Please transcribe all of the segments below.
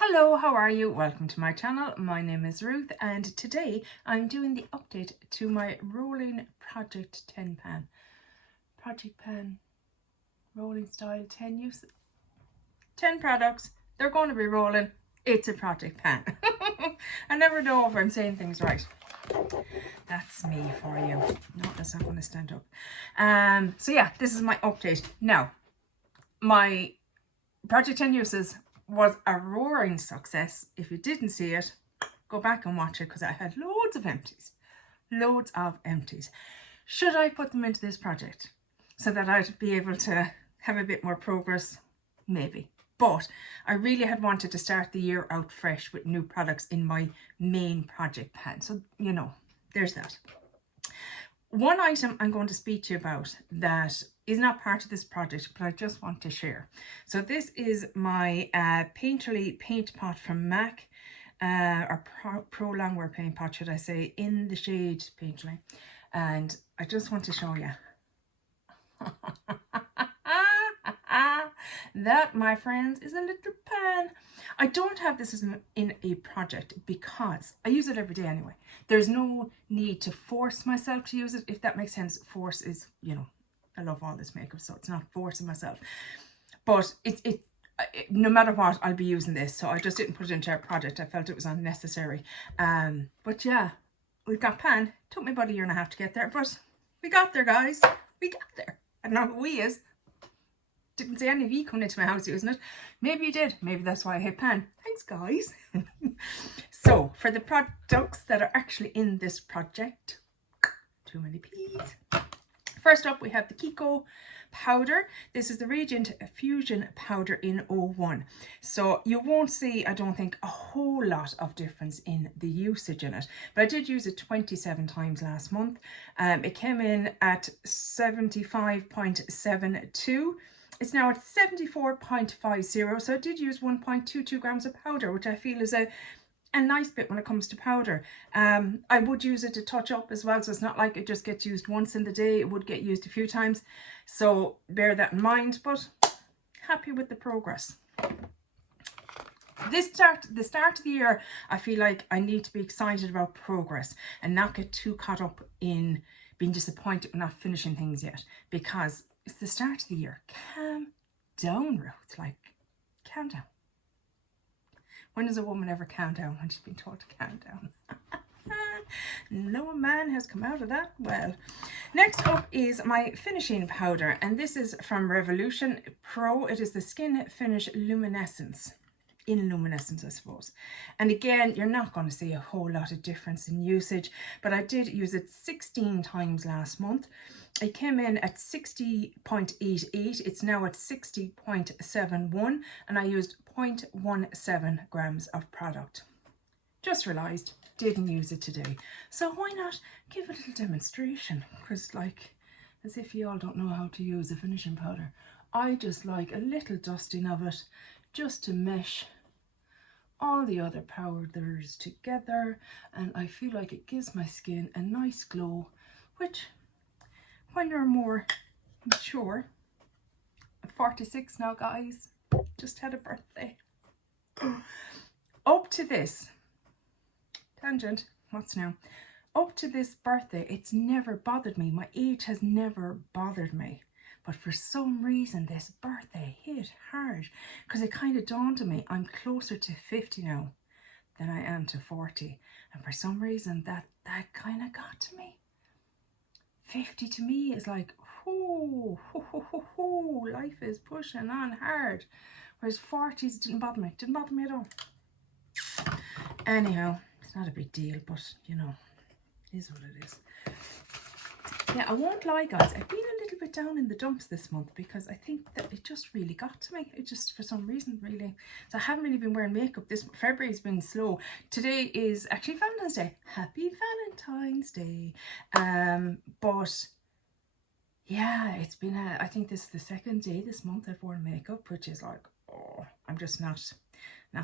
Hello, how are you? Welcome to my channel. My name is Ruth and today I'm doing the update to my rolling project 10 pan. Project pan, rolling style, 10 uses, 10 products. They're going to be rolling. It's a project pan. I never know if I'm saying things right. That's me for you. No, that's not going to stand up. So yeah, this is my update. Now, my project 10 uses was a roaring success. If you didn't see it, go back and watch it because I had loads of empties. Loads of empties. Should I put them into this project so that I'd be able to have a bit more progress? Maybe. But I really had wanted to start the year out fresh with new products in my main project pan. So, you know, there's that. One item I'm going to speak to you about that is not part of this project, but I just want to share. So this is my Painterly paint pot from MAC, or Pro Longwear paint pot, should I say, in the shade Painterly. And I just want to show you. That, my friends, is a little pan. I don't have this in a project because I use it every day anyway. There's no need to force myself to use it, if that makes sense. Force is, you know, I love all this makeup, so it's not forcing myself. But no matter what, I'll be using this. So I just didn't put it into a project. I felt it was unnecessary. But yeah, we've got pan. Took me about a year and a half to get there, but we got there, guys. We got there. I don't know who we is. Didn't see any of you coming into my house using it. Maybe you did. Maybe that's why I hit pan. Thanks, guys. So, for the products that are actually in this project, too many P's. First up, we have the Kiko powder. This is the Radiant Fusion powder in 01. So you won't see, I don't think, a whole lot of difference in the usage in it. But I did use it 27 times last month. It came in at 75.72. It's now at 74.50, so I did use 1.22 grams of powder, which I feel is a nice bit when it comes to powder. I would use it to touch up as well, so it's not like it just gets used once in the day. It would get used a few times, so bear that in mind, but happy with the progress. The start of the year, I feel like I need to be excited about progress and not get too caught up in being disappointed with not finishing things yet, because it's the start of the year. Calm down, Ruth. Like, calm down. When does a woman ever calm down when she's been told to calm down? No man has come out of that well. Next up is my finishing powder, and this is from Revolution Pro. It is the Skin Finish Luminescence. In luminescence, I suppose. And again, you're not going to see a whole lot of difference in usage, but I did use it 16 times last month. It came in at 60.88. It's now at 60.71, and I used 0.17 grams of product. Just realized, didn't use it today. So why not give a little demonstration? Because, like, as if you all don't know how to use a finishing powder. I just like a little dusting of it just to mesh all the other powders together, and I feel like it gives my skin a nice glow, which when you're more mature, I'm 46 now, guys, just had a birthday. Up to this tangent, what's now? Up to this birthday, it's never bothered me. My age has never bothered me. But for some reason, this birthday hit hard because it kind of dawned on me I'm closer to 50 now than I am to 40. And for some reason, that kind of got to me. 50 to me is like, whoo, life is pushing on hard. Whereas 40s didn't bother me. Didn't bother me at all. Anyhow, it's not a big deal, but you know, it is what it is. Yeah, I won't lie, guys, I've been a little bit down in the dumps this month because I think that it just really got to me. It just, for some reason, really. So I haven't really been wearing makeup. This February's been slow. Today is actually Valentine's Day. Happy Valentine's Day. But yeah, it's been I think this is the second day this month I've worn makeup, which is like, oh, I'm just not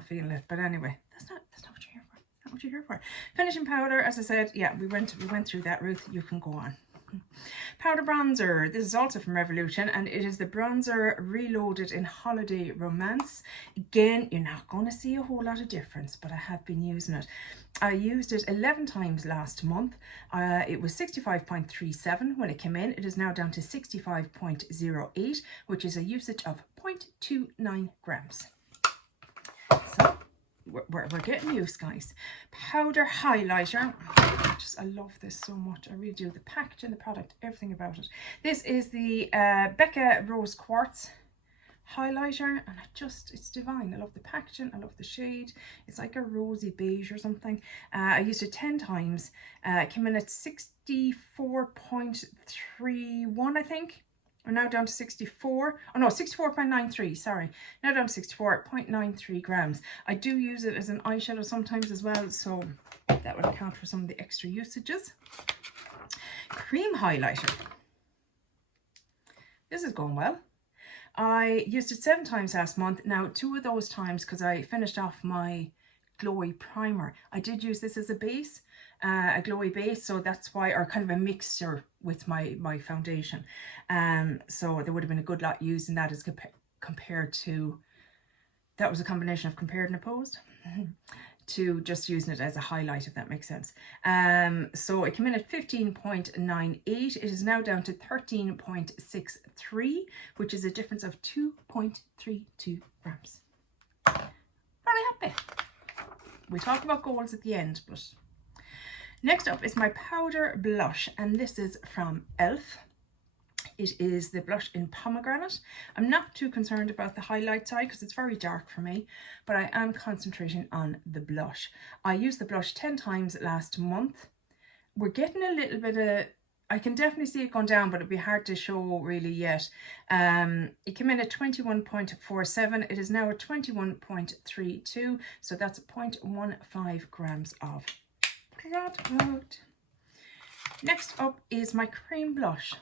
feeling it. But anyway, that's not what you're here for. Not what you're here for. Finishing powder, as I said, yeah, we went through that, Ruth. You can go on. Powder bronzer. This is also from Revolution, and it is the bronzer Reloaded in Holiday Romance. Again, you're not going to see a whole lot of difference, but I have been using it. I used it 11 times last month. It was 65.37 when it came in. It is now down to 65.08, which is a usage of 0.29 grams. So we're getting used, guys. Powder highlighter. I love this so much. I really do. The packaging, the product, everything about it. This is the Becca Rose Quartz highlighter, and it's divine. I love the packaging, I love the shade. It's like a rosy beige or something. I used it 10 times. It came in at 64.31, I think. We're now down to 64.93, sorry. Now down to 64.93 grams. I do use it as an eyeshadow sometimes as well, so that would account for some of the extra usages. Cream highlighter. This is going well. I used it 7 times last month. Now, 2 of those times, because I finished off my glowy primer, I did use this as a base, a glowy base, so that's why, or kind of a mixture with my foundation. So there would have been a good lot using that as compared to, that was a combination of compared and opposed, to just using it as a highlight, if that makes sense. So it came in at 15.98. It is now down to 13.63, which is a difference of 2.32 grams. Very happy. We talk about goals at the end, but next up is my powder blush, and this is from e.l.f. It is the blush in Pomegranate. I'm not too concerned about the highlight side because it's very dark for me, but I am concentrating on the blush. I used the blush 10 times last month. We're getting a little bit of, I can definitely see it going down, but it'd be hard to show really yet. It came in at 21.47. It is now at 21.32, so that's 0.15 grams of product. Next up is my cream blush.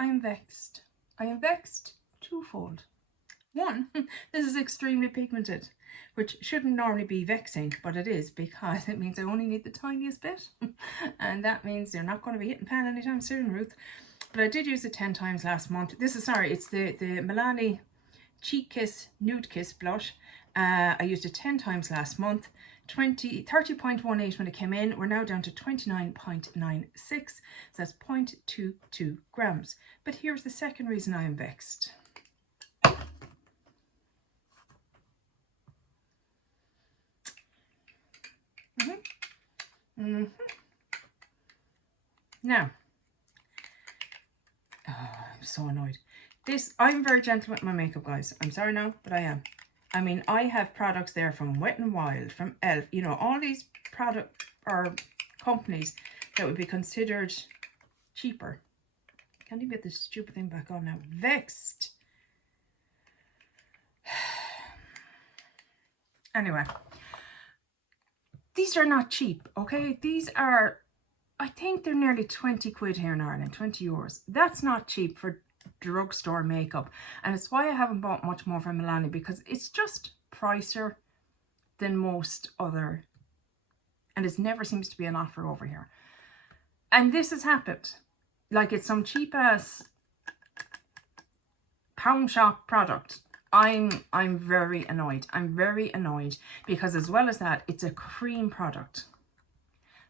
I am vexed. I am vexed twofold. One, this is extremely pigmented, which shouldn't normally be vexing, but it is, because it means I only need the tiniest bit. And that means you're not going to be hitting pan anytime soon, Ruth. But I did use it 10 times last month. This is, sorry, it's the Milani Cheek Kiss Nude Kiss blush. I used it 10 times last month. 30.18 when it came in. We're now down to 29.96, so that's 0.22 grams. But here's the second reason I am vexed. Now, I'm so annoyed. I'm very gentle with my makeup, guys. I'm sorry now, but I am. I mean, I have products there from Wet n Wild, from e.l.f., you know, all these product or companies that would be considered cheaper. Can't even get this stupid thing back on now. Vexed. Anyway, these are not cheap, okay? These are, I think they're nearly 20 quid here in Ireland, 20 euros. That's not cheap for drugstore makeup, and it's why I haven't bought much more from Milani, because it's just pricier than most other, and it never seems to be an offer over here. And this has happened, like it's some cheap ass pound shop product. I'm very annoyed. I'm very annoyed, because as well as that, it's a cream product.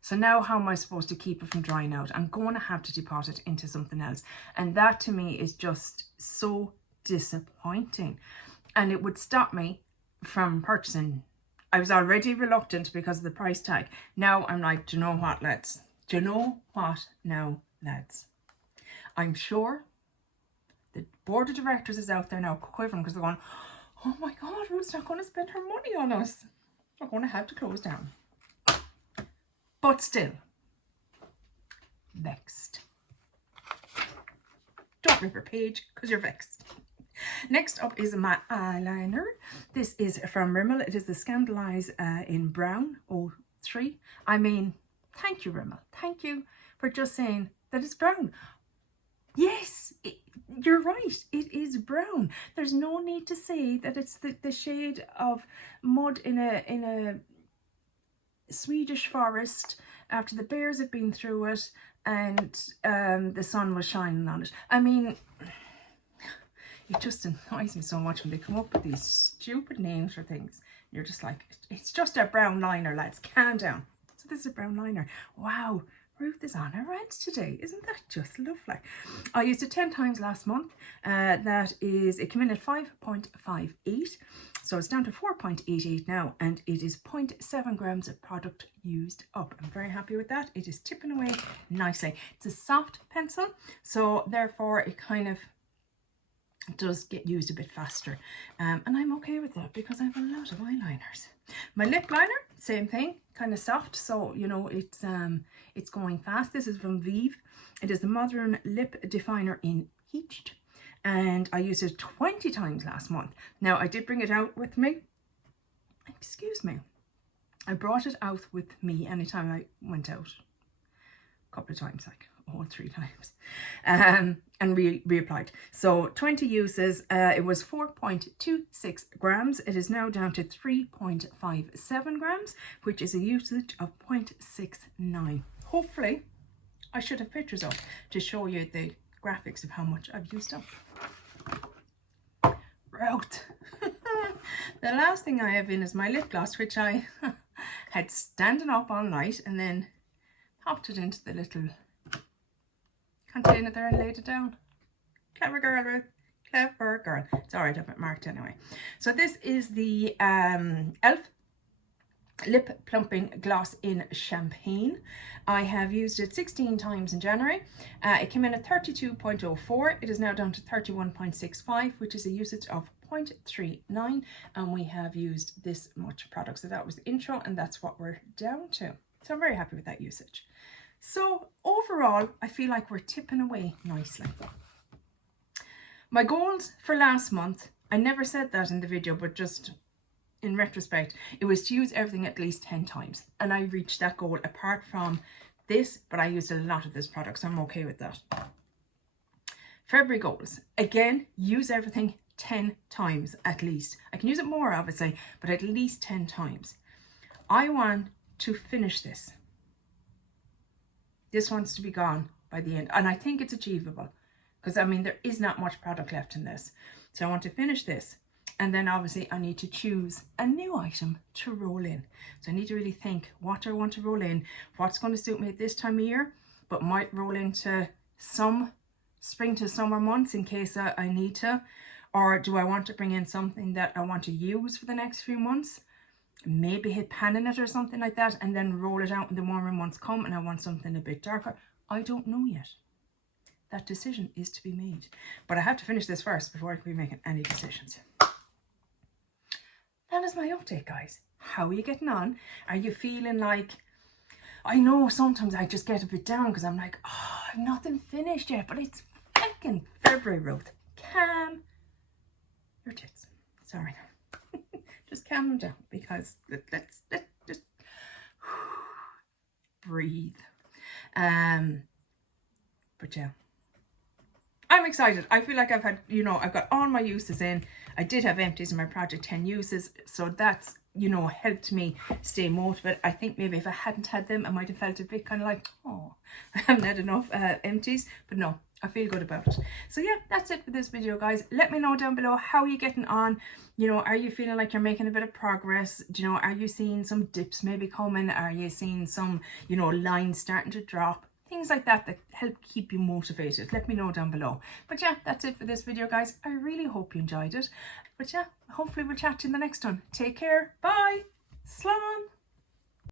So now how am I supposed to keep it from drying out? I'm going to have to depot it into something else. And that to me is just so disappointing. And it would stop me from purchasing. I was already reluctant because of the price tag. Now I'm like, do you know what, lads? Do you know what now, lads? I'm sure the board of directors is out there now quivering because they're going, oh my God, Ruth's not going to spend her money on us. We're going to have to close down. But still, vexed. Don't rip her page because you're vexed. Next up is my eyeliner. This is from Rimmel. It is the Scandalise in Brown 03. I mean, thank you, Rimmel. Thank you for just saying that it's brown. Yes, you're right. It is brown. There's no need to say that it's the shade of mud in a Swedish forest after the bears had been through it and the sun was shining on it. I mean, it just annoys me so much when they come up with these stupid names for things. You're just like, it's just a brown liner, lads, calm down. So this is a brown liner. Wow, Ruth is on her rant today. Isn't that just lovely? I used it 10 times last month. It came in at 5.58. So it's down to 4.88 now, and it is 0.7 grams of product used up. I'm very happy with that. It is tipping away nicely. It's a soft pencil, so therefore it kind of does get used a bit faster, and I'm okay with that because I have a lot of eyeliners. My lip liner, same thing, kind of soft, so you know it's going fast. This is from Vive. It is the Modern Lip Definer in Peached, and I used it 20 times last month. Now I did bring it out with me. Excuse me. I brought it out with me anytime I went out. A couple of times, like all 3 times, and reapplied. So 20 uses, it was 4.26 grams. It is now down to 3.57 grams, which is a usage of 0.69. Hopefully, I should have pictures up to show you the graphics of how much I've used up. Right. The last thing I have in is my lip gloss, which I had standing up all night and then popped it into the little container there and laid it down. Clever girl, Ruth. Clever girl. It's alright, I have it marked anyway. So this is the e.l.f. Lip Plumping Gloss in Champagne. I have used it 16 times in January. It came in at 32.04. It is now down to 31.65, which is a usage of 0.39, and we have used this much product. So that was the intro, and that's what we're down to. So I'm very happy with that usage. So overall, I feel like we're tipping away nicely. My goals for last month, I never said that in the video, but just in retrospect, it was to use everything at least 10 times. And I reached that goal apart from this, but I used a lot of this product, so I'm okay with that. February goals, again, use everything 10 times at least. I can use it more, obviously, but at least 10 times. I want to finish this. This wants to be gone by the end, and I think it's achievable because I mean there is not much product left in this. So I want to finish this, and then obviously I need to choose a new item to roll in. So I need to really think, what do I want to roll in, what's going to suit me at this time of year but might roll into some spring to summer months in case I need to, or do I want to bring in something that I want to use for the next few months, maybe hit pan in it or something like that, and then roll it out when the warmer months come and I want something a bit darker. I don't know yet. That decision is to be made, but I have to finish this first before I can be making any decisions. That is my update, guys. How are you getting on? Are you feeling like, I know sometimes I just get a bit down because I'm like, oh, I've nothing finished yet, but it's fucking February, Ruth. Calm your tits. Sorry. Just calm them down because let's just breathe. But yeah, I'm excited. I feel like I've had, you know, I've got all my uses in. I did have empties in my project, 10 uses. So that's, you know, helped me stay motivated. I think maybe if I hadn't had them, I might have felt a bit kind of like, oh, I haven't had enough empties. But no, I feel good about it. So yeah, that's it for this video, guys. Let me know down below, how are you getting on? You know, are you feeling like you're making a bit of progress? Do you know, are you seeing some dips maybe coming? Are you seeing some, you know, lines starting to drop? Things like that that help keep you motivated. Let me know down below. But yeah, that's it for this video, guys. I really hope you enjoyed it. But yeah, hopefully we'll chat to you in the next one. Take care. Bye. Slán.